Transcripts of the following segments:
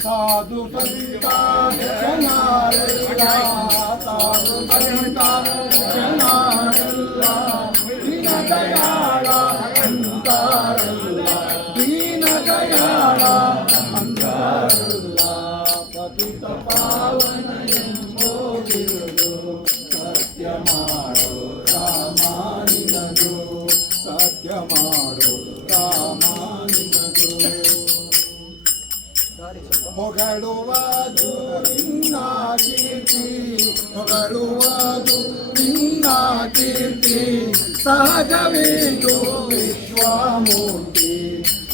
साधु संता साधु संता जनारल्ला दयाला अंतारल्ला ಶ್ಯಾಮ ಪತಿತ ಹೊಗಳುವುದು ನಿನ್ನ ಕೀರ್ತಿ ಸಹಜವೀದು ವಿಶ್ವಮೂರ್ತಿ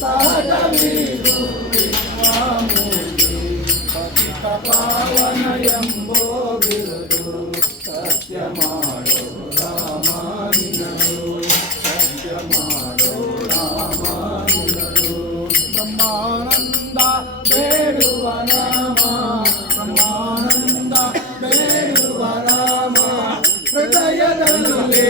ಸಹಜವೀದು ವಿಶ್ವಮೂರ್ತಿ ಪತಿತ ಪಾವನ ಎಂಬೋ ಬಿರುದು ಸತ್ಯ ಮಾಡೋ ರಾಮಾನಿನರು ಸತ್ಯ ಮಾಡೋ ರಾಮಾನಿನರು ಬ್ರಹ್ಮಾನಂದ ಬೇಡುವ ನಾಮ ಬ್ರಹ್ಮಾನಂದ ಬೇಡುವ రామ హృదయదలే